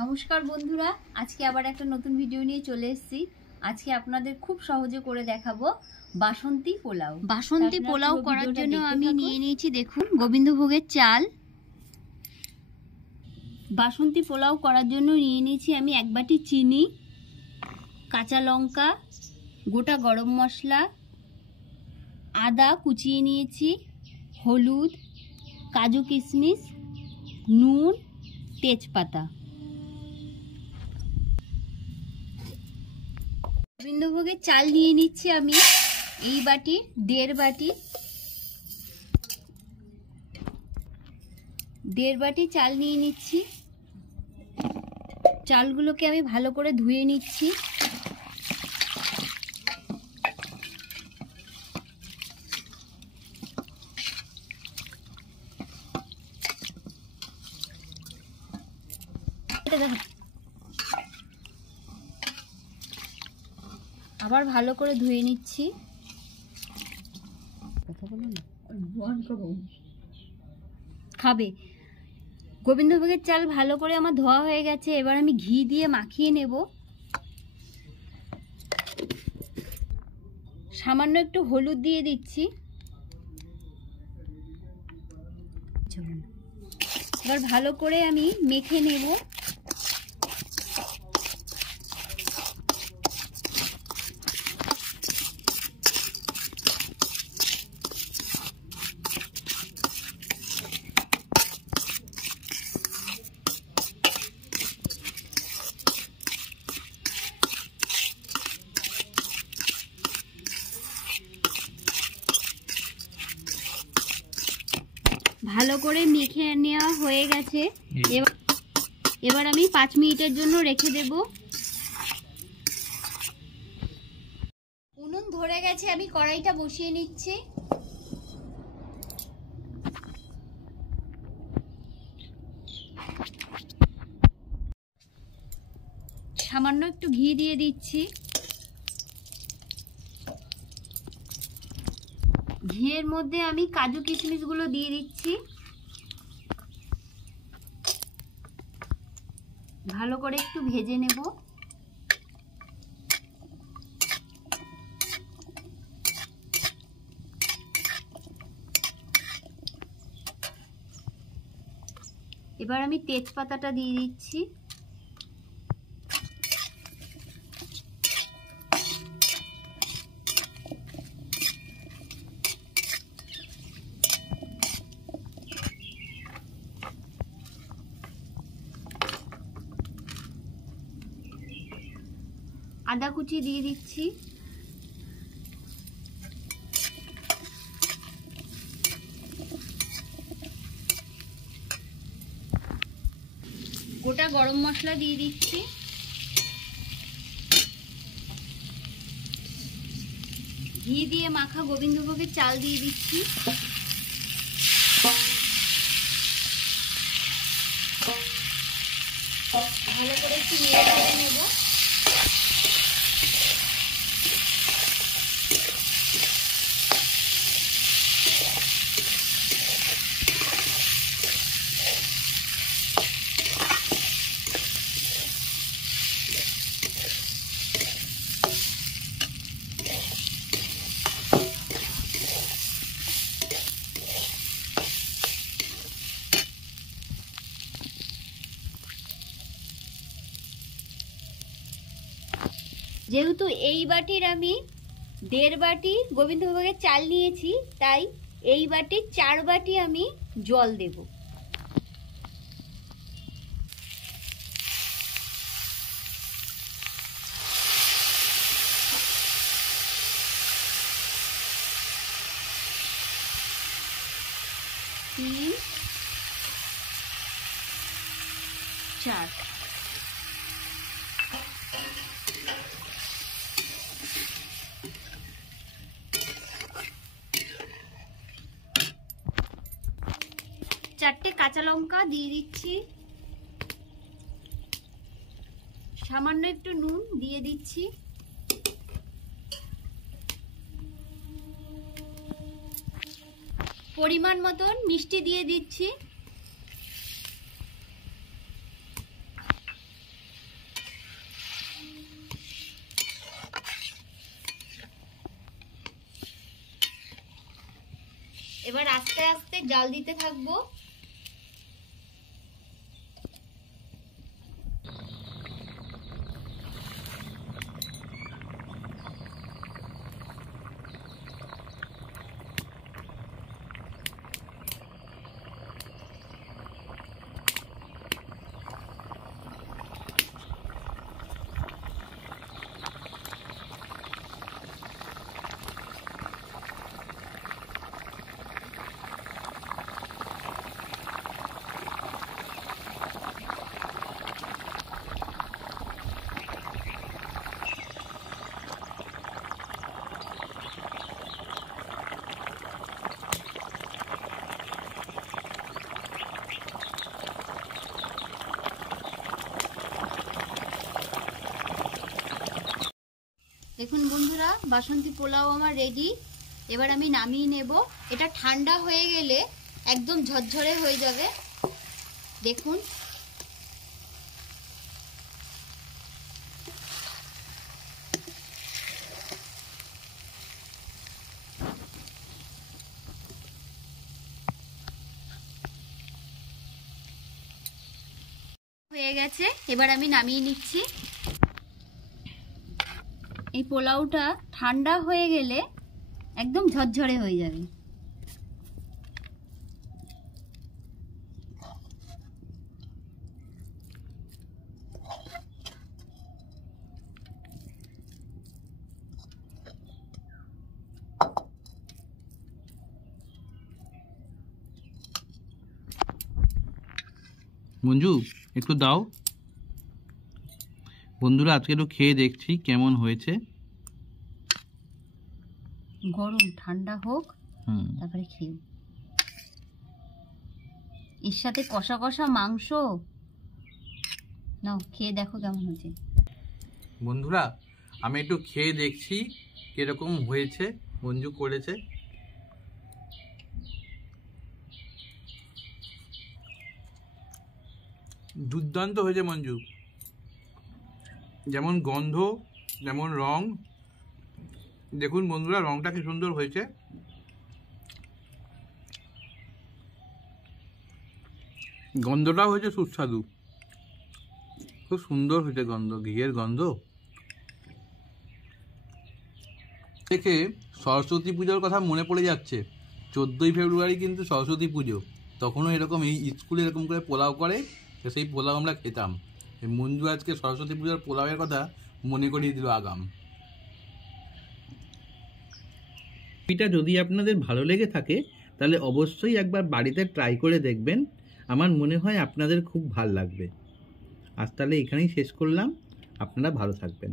নমস্কার বন্ধুরা, আজকে আবার একটা নতুন ভিডিও নিয়ে চলে এসেছি। আজকে আপনাদের খুব সহজে করে দেখাবো বাসন্তী পোলাও। বাসন্তী পোলাও করার জন্য আমি নিয়ে নিয়েছি, দেখুন, গোবিন্দভোগের চাল। বাসন্তী পোলাও করার জন্য নিয়ে নিয়েছি আমি 1 বাটি চিনি, কাঁচা লঙ্কা, গোটা গরম মশলা, আদা কুচিয়ে নিয়েছি, হলুদ, কাজু কিশমিশ, নুন, তেজপাতা। গোবিন্দভোগের চাল নিয়ে নিচ্ছি আমি এই বাটি 1.5 বাটি। 1.5 বাটি চাল নিয়ে নিচ্ছি। চালগুলোকে আমি ভালো করে ধুয়ে নিচ্ছি। আবার ভালো করে ধুয়ে নিচ্ছি। খাবে। গোবিন্দভোগের চাল ভালো করে আমার ধোয়া হয়ে গেছে। এবার আমি ঘি দিয়ে মাখিয়ে নেব। সামান্য একটু হলুদ দিয়ে দিচ্ছি। এবার ভালো করে আমি মেখে নেব। ভালো করে মেখে নেওয়া হয়ে গেছে। এবার আমি 5 মিনিটের জন্য রেখে দেব। উনুন ধরে গেছে, আমি কড়াইটা বসিয়ে নিচ্ছি। সামান্য একটু ঘি দিয়ে দিচ্ছি। ঘিয়ের মধ্যে আমি কাজু কিশমিশ গুলো দিয়ে দিচ্ছি। ভালো করে একটু ভেজে নেব। এবার আমি তেজপাতাটা দিয়ে দিচ্ছি। আদা কুচি দিয়ে দিচ্ছি। গোটা গরম মশলা দিয়ে দিচ্ছি। ঘি দিয়ে মাখা গোবিন্দভোগের চাল দিয়ে দিচ্ছি। ভালো করে একটু নেড়ে চেড়ে নেব। যেহেতু এই বাটির আমি 1.5 বাটি গোবিন্দভোগের চাল নিয়েছি, তাই এই বাটির 4 বাটি আমি জল দেব। তিন, 4। চারটে কাঁচা লঙ্কা দিয়ে দিচ্ছি। সামান্য একটু নুন দিয়ে দিচ্ছি। পরিমাণ মতন মিষ্টি দিয়ে দিচ্ছি। এবার আস্তে আস্তে জাল দিতে থাকবো। দেখুন বন্ধুরা, বাসন্তী পোলাও আমার রেডি। এবার আমি নামিয়ে নেব। এটা ঠান্ডা হয়ে গেলে একদম ঝরঝরে হয়ে যাবে। দেখুন হয়ে গেছে। এবার আমি নামিয়ে নিচ্ছি। এই পোলাওটা ঠান্ডা হয়ে গেলে একদম ঝরঝরে হয়ে যাবে। মঞ্জু একটু দাও। বন্ধুরা আজকে একটু খেয়ে দেখছি কেমন হয়েছে। গরম ঠান্ডা হোক, তারপরে খেয়ে। এর সাথে কষা কষা মাংস, নাও খেয়ে দেখো কেমন হয়েছে। বন্ধুরা আমি একটু খেয়ে দেখছি কিরকম হয়েছে। মঞ্জু করেছে। দুর্দান্ত হয়েছে মঞ্জু। যেমন গন্ধ যেমন রং, দেখুন বন্ধুরা রংটা কি সুন্দর হয়েছে। গন্ধটাও হয়েছে সুস্বাদু, খুব সুন্দর হয়েছে গন্ধ, ঘিয়ের গন্ধ। দেখে সরস্বতী পুজোর কথা মনে পড়ে যাচ্ছে। 14ই ফেব্রুয়ারি কিন্তু সরস্বতী পুজো, তখনও এরকম এই স্কুলে এরকম করে পোলাও করে, সেই পোলাও আমরা খেতাম। মঞ্জু আজকে সরস্বতী পুজোর পোলাওয়ের কথা মনে করিয়ে দিল আগাম। এটা যদি আপনাদের ভালো লেগে থাকে তাহলে অবশ্যই একবার বাড়িতে ট্রাই করে দেখবেন। আমার মনে হয় আপনাদের খুব ভালো লাগবে। আজ তাহলে এখানেই শেষ করলাম। আপনারা ভালো থাকবেন।